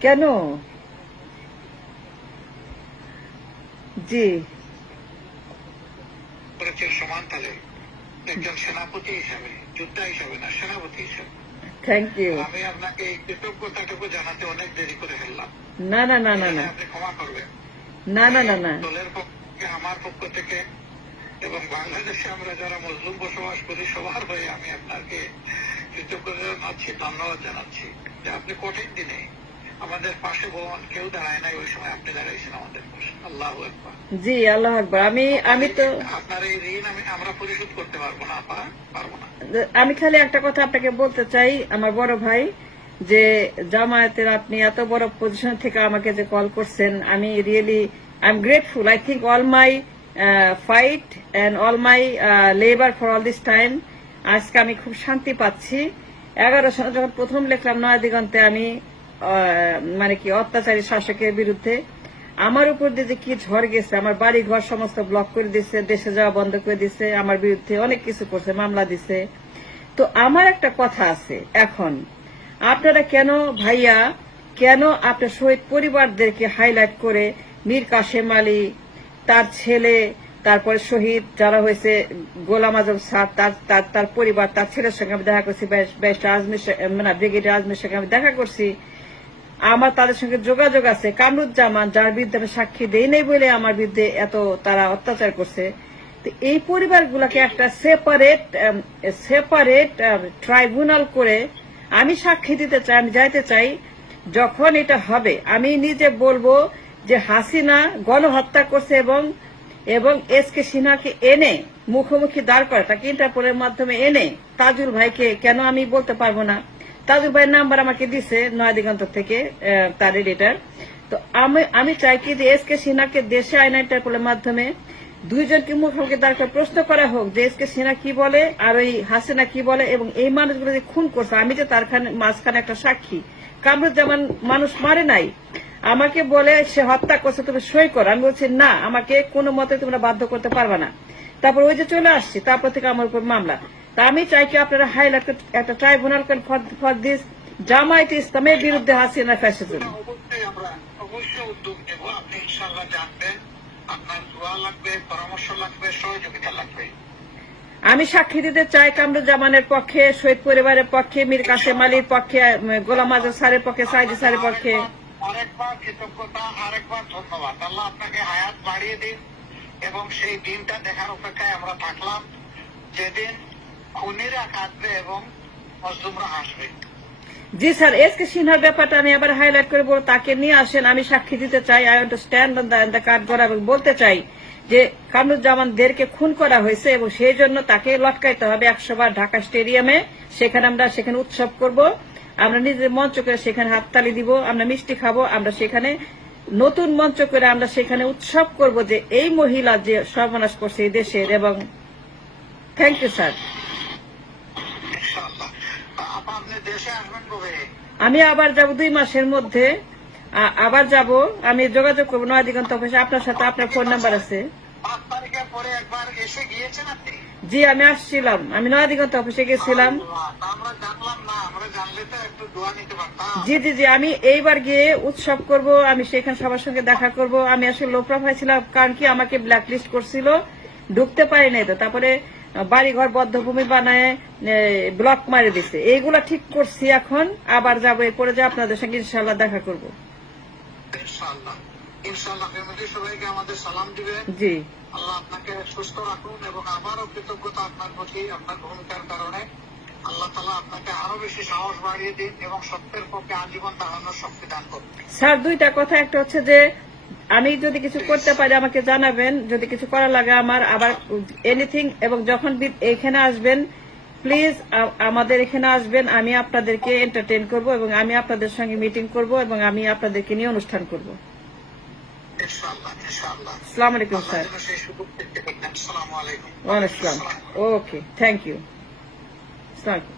কেন? জি। সমান তালে। একজন সেনাপতি হিসাবে যোদ্ধা হিসাবে না সেনাপতি হিসাবে। থ্যাংক ইউ আমি আপনাকে এই কৃতজ্ঞতাটুকু জানাতে অনেক দেরি করে ফেললাম। না না না না না। আপনি ক্ষমা করবেন। না না না না। দলের পক্ষে আমার পক্ষ থেকে এবং বাংলাদেশে আমরা যারা মুসলিম বসবাস করি সবার হয়ে আমি আপনাকে কৃতজ্ঞতা জানাচ্ছি ধন্যবাদ জানাচ্ছি। যে আপনি কঠিন দিনে আমাদের পাশে ভগবান কেউ দাঁড়ায় নাই ওই সময় আপনি দাঁড়াইছেন আমাদের পাশে। আল্লাহ একবার জি আল্লাহ আকবর। আমি আমি তো আপনার এই ঋণ আমি আমরা পরিশোধ করতে পারব না আপা পারব না। আমি খালি একটা কথা আপনাকে বলতে চাই আমার বড় ভাই যে জামায়াতের আপনি এত বড় পজিশন থেকে আমাকে যে কল করছেন আমি really I am grateful I think all my fight and all my labour for all this time আজকে আমি খুব শান্তি পাচ্ছি। এগারো সালে যখন প্রথম লিখলাম নয় দিগন্তে আমি মানে কি, অত্যাচারী শাসকের বিরুদ্ধে। আমার উপর দিয়ে যে কি ঝড় গেছে, আমার বাড়ি ঘর সমস্ত ব্লক করে দিছে, দেশে যাওয়া বন্ধ করে দিছে, আমার বিরুদ্ধে অনেক কিছু করছে, মামলা দিছে। তো আমার একটা কথা আছে এখন। আপনারা কেন ভাইয়া, কেন আপনার শহীদ পরিবারদেরকে হাইলাইট করে মীর কাশেম আলী, তার ছেলে, তারপরে শহীদ যারা হয়েছে, গোলাম আজম স্যার, তার তার তার পরিবার, তার ছেলের সঙ্গে আমি দেখা করছি ব্যারিস্টার আজমির মানে ব্রিগেডিয়ার আজমির সঙ্গে আমি দেখা করছি। আমার তাদের সঙ্গে যোগাযোগ আছে। কামরুজ্জামান যার বিরুদ্ধে আমি সাক্ষী দেই নাই বলে আমার বিরুদ্ধে এত তারা অত্যাচার করছে। তো এই পরিবারগুলোকে একটা সেপারেট সেপারেট ট্রাইব্যুনাল করে আমি সাক্ষী দিতে চাই, আমি যাইতে চাই, যখন এটা হবে। আমি নিজে বলব যে হাসিনা গণহত্যা করছে এবং এবং এস কে সিনহাকে এনে মুখোমুখি দাঁড় করে তাকে ইন্টারপোলের মাধ্যমে এনে তাজুল ভাইকে কেন আমি বলতে পারব না? তাজুল ভাইয়ের নাম্বার আমাকে দিছে নয় দিগন্ত থেকে তার এডিটার তো আমি আমি চাই কি যে এস কে সিনহাকে দেশে আইনা ইন্টারপোলের মাধ্যমে দুইজনকে মুখোমুখি দাঁড় করে প্রশ্ন করা হোক যে এস কে সিনহা কি বলে আর ওই হাসিনা কি বলে এবং এই মানুষগুলো যে খুন করছে, আমি যে তার মাঝখানে একটা সাক্ষী। কামরুজ্জামান মানুষ মারে নাই। আমাকে বলে সে হত্যা করছে, তুমি সই করো। আমি বলছি, না, আমাকে কোনো মতে তোমরা বাধ্য করতে পারবে না। তারপর ওই যে চলে আসছি, তারপর থেকে আমার উপর মামলা। তা আমি চাই কি আপনারা হাইলাইট একটা ট্রাইব্যুনাল ফর দিস জামায়াত ইসলামের বিরুদ্ধে হাসিনা ফ্যাসিজম আমি সাক্ষী দিতে চাই কামরুজ্জামানের পক্ষে শহীদ পরিবারের পক্ষে মীর কাসেম আলীর পক্ষে গোলাম আজম স্যারের পক্ষে সাইদি স্যারের পক্ষে। আরেকবার কৃতজ্ঞতা আরেকবার ধন্যবাদ। আল্লাহ আপনাকে হায়াত বাড়িয়ে দিন এবং সেই দিনটা দেখার অপেক্ষায় আমরা থাকলাম। যেদিন জি স্যার, এস কে সিনহার ব্যাপারটা আমি আবার হাইলাইট করে বলব, তাকে নিয়ে আসেন, আমি সাক্ষী দিতে চাই I want stand on the card করা এবং বলতে চাই যে কামরুজ্জামানদেরকে খুন করা হয়েছে এবং সেই জন্য তাকে লটকাইতে হবে একশো বার ঢাকা স্টেডিয়ামে। সেখানে আমরা সেখানে উৎসব করব, আমরা নিজের মঞ্চ করে সেখানে হাততালি দিব, আমরা মিষ্টি খাব, আমরা সেখানে নতুন মঞ্চ করে আমরা সেখানে উৎসব করব যে এই মহিলা যে সর্বনাশ করছে এই দেশের এবং থ্যাংক ইউ স্যার আমি আবার যাব দুই মাসের মধ্যে। আবার যাব। আমি যোগাযোগ করব নয় দিগন্ত অফিসে। আপনার সাথে আপনার ফোন নাম্বার আছে। জি, আমি আসছিলাম। আমি নয় দিগন্ত অফিসে গেছিলাম। জি জি জি, আমি এইবার গিয়ে উৎসব করব। আমি সেখানে সবার সঙ্গে দেখা করব। আমি আসলে লো প্রোফাইল ছিলাম, কারণ কি আমাকে ব্ল্যাক লিস্ট করছিল। ঢুকতে পারি নাই তো তারপরে বাড়ি ঘর বদ্ধভূমি বানায় ব্লক মারি দিছে। এইগুলা ঠিক করছি এখন আবার যাব এরপরে যে আপনাদের সঙ্গে ইনশাল্লাহ দেখা করব। জি। আল্লাহ আপনাকে সুস্থ রাখুন এবং আবারও কৃতজ্ঞতা আপনার প্রতি আপনার ভূমিকার কারণে। আল্লাহ তালা আপনাকে আরও বেশি সাহস বাড়িয়ে দিন এবং সত্যের পক্ষে আজীবন দাঁড়ানোর শক্তি দান করুন। স্যার দুইটা কথা। একটা হচ্ছে যে আমি যদি কিছু করতে পারি আমাকে জানাবেন। যদি কিছু করা লাগে আমার আবার এনিথিং এবং যখন এখানে আসবেন প্লিজ আমাদের এখানে আসবেন। আমি আপনাদেরকে এন্টারটেন করব এবং আমি আপনাদের সঙ্গে মিটিং করব এবং আমি আপনাদেরকে নিয়ে অনুষ্ঠান করব। আসসালামু আলাইকুম স্যার। ওয়ালাইকুম আসসালাম। ওকে থ্যাংক ইউ আসসালামু